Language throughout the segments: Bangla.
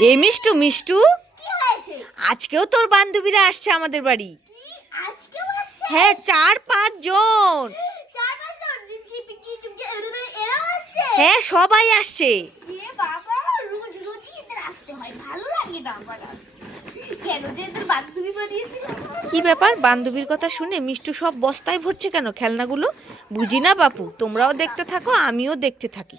এ মিষ্টু মিষ্টু? আজকেও তোর বান্ধবীরা আসছে আমাদের বাড়ি। হ্যাঁ চার পাঁচ জন। হ্যাঁ সবাই আসছে। কি ব্যাপার? বান্ধবীর কথা শুনে মিষ্টু সব বস্তায় ভরছে কেন খেলনাগুলো? বুঝি না বাপু তোমরাও দেখতে থাকো আমিও দেখতে থাকি।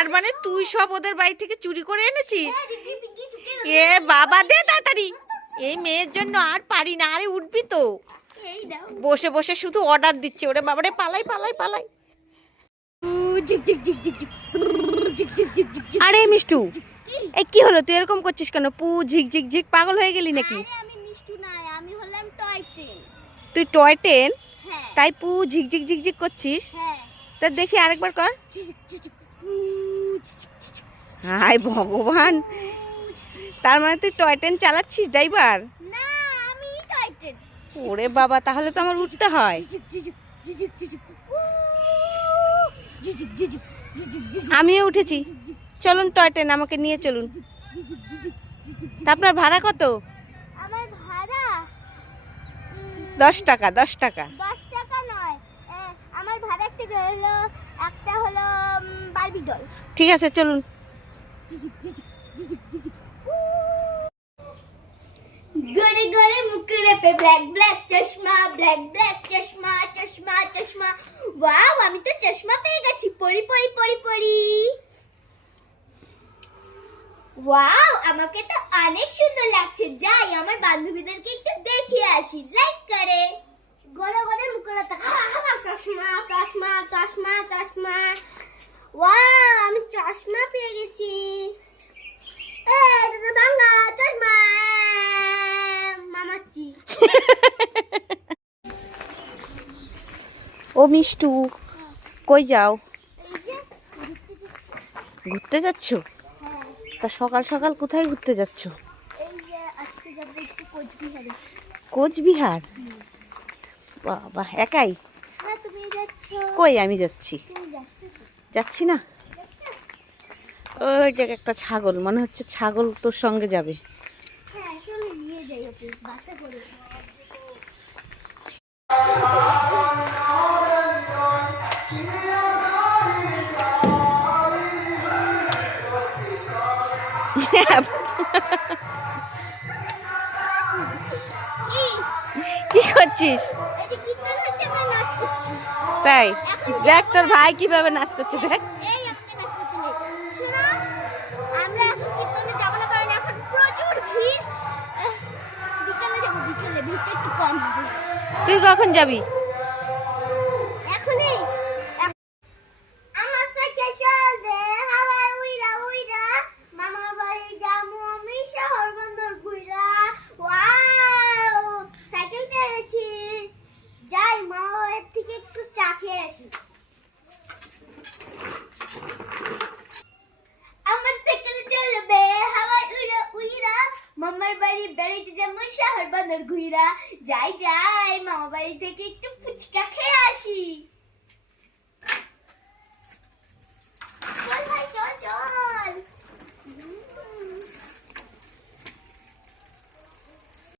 তার মানে তুই সব ওদের বাড়ি থেকে চুরি করে এনেছিস এ বাবা দে তাড়াতাড়ি এই মেয়ের জন্য আর পারি না আরে উঠবি তো বসে বসে শুধু অর্ডার দিচ্ছে ওরে বাবারে পালাই পালাই পালাই আরে মিষ্টু এ কি হলো তুই এরকম করছিস কেন পু ঝিক ঝিক ঝিক পাগল হয়ে গেলি নাকি তুই টয় ট্রেন তাই পু ঝিক ঝিক ঝিক ঝিক করছিস তা দেখি আরেকবার কর হায় ভগবান। তার মানে তুই টয় ট্রেন চালাচ্ছিস ড্রাইভার ওরে বাবা তাহলে তো আমার উঠতে হয়। আমিও উঠেছি। চলুন টয় ট্রেন আমাকে নিয়ে চলুন। আপনার ভাড়া কত? দশ টাকা দশ টাকা। দশ টাকা নয় আমার ভাড়া একটা হলো একটা হলো বারবি ডল ঠিক আছে চলুন। গড়ে গড়ে মুখে পে ব্ল্যাক ব্ল্যাক চশমা ব্ল্যাক ব্ল্যাক চশমা চশমা চশমা। ওয়াও আমি তো চশমা পেয়ে গেছি। পড়ি পড়ি পড়ি পড়ি ওয়াও আমাকে তো অনেক সুন্দর লাগছে। যাই আমার বান্ধবীদেরকে একটু দেখিয়ে আসি। লাইক করে। ঘরে ঘরে করে হালা চশমা চশমা চশমা চশমা। ওয়া আমি চশমা পেয়ে গেছি। বাংলা চশমা। মামাচি ও মিষ্টু কই যাও? ঘুরতে যাচ্ছ। তা সকাল সকাল কোথায় ঘুরতে যাচ্ছ? কোচবিহার? বাবা একাই? কই আমি যাচ্ছি? যাচ্ছি না? ওই দেখ একটা ছাগল মনে হচ্ছে ছাগল তোর সঙ্গে যাবে। কি করছিস? তাই? দেখ তোর ভাই কীভাবে নাচ করছে দেখ। তুই কখন নাচ বাড়ি বেড়াইতে যাব শহর বন্দর ঘুরা যাই যাই মামা বাড়ি থেকে একটু ফুচকা খেয়ে